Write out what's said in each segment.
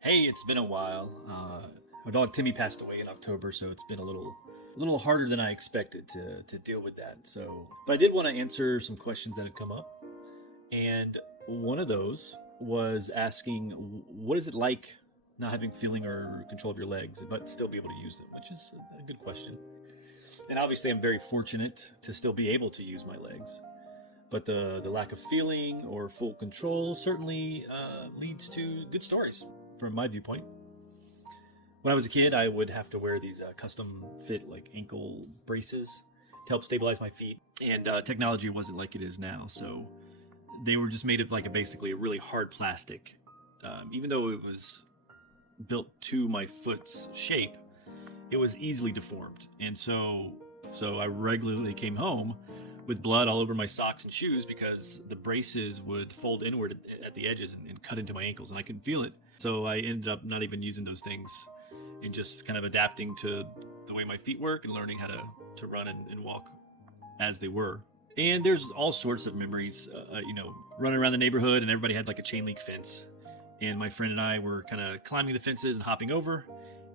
Hey, it's been a while. Our dog Timmy passed away in October, so it's been a little harder than I expected to deal with that. But I did want to answer some questions that had come up, and one of those was asking, what is it like not having feeling or control of your legs, but still be able to use them, which is a good question. And obviously, I'm very fortunate to still be able to use my legs. But the lack of feeling or full control certainly leads to good stories from my viewpoint. When I was a kid, I would have to wear these custom fit like ankle braces to help stabilize my feet, and technology wasn't like it is now, so they were just made of like basically a really hard plastic. Even though it was built to my foot's shape, it was easily deformed, and so I regularly came home with blood all over my socks and shoes because the braces would fold inward at the edges and cut into my ankles, and I couldn't feel it. So I ended up not even using those things and just kind of adapting to the way my feet work and learning how to run and walk as they were. And there's all sorts of memories, running around the neighborhood, and everybody had like a chain link fence. And my friend and I were kind of climbing the fences and hopping over.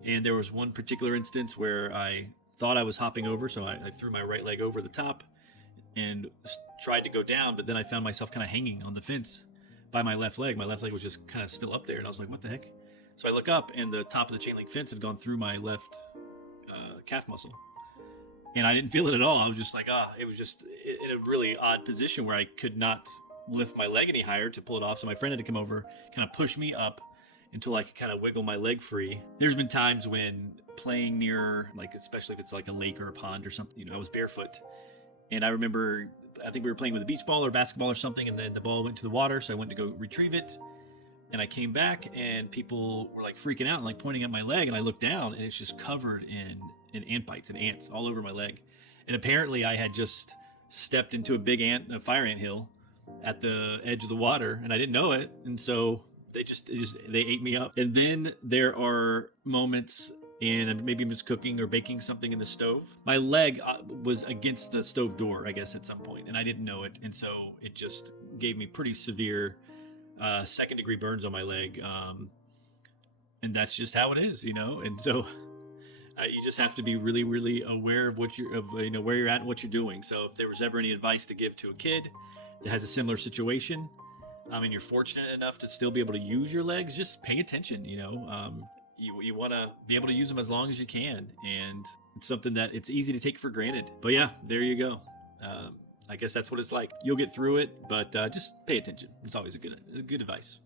And there was one particular instance where I thought I was hopping over, so I threw my right leg over the top and tried to go down, but then I found myself kind of hanging on the fence by my left leg. My left leg was just kind of still up there, and I was like, what the heck? So I look up, and the top of the chain link fence had gone through my left calf muscle. And I didn't feel it at all. I was just like, it was just in a really odd position where I could not lift my leg any higher to pull it off. So my friend had to come over, kind of push me up until I could kind of wiggle my leg free. There's been times when playing near, like, especially if it's like a lake or a pond or something, I was barefoot. And I remember, I think we were playing with a beach ball or basketball or something, and then the ball went into the water, so I went to go retrieve it. And I came back, and people were like freaking out and like pointing at my leg, and I looked down, and it's just covered in ant bites and ants all over my leg. And apparently I had just stepped into a big fire ant hill at the edge of the water, and I didn't know it. And so they ate me up. And then there are moments, and maybe I'm just cooking or baking something in the stove. My leg was against the stove door, I guess, at some point, and I didn't know it. And so it just gave me pretty severe second degree burns on my leg. And that's just how it is, And so you just have to be really, really aware of where you're at and what you're doing. So if there was ever any advice to give to a kid that has a similar situation, and you're fortunate enough to still be able to use your legs, just pay attention. You want to be able to use them as long as you can, and it's something that it's easy to take for granted. But yeah, there you go. I guess that's what it's like. You'll get through it, but just pay attention. It's always a good advice.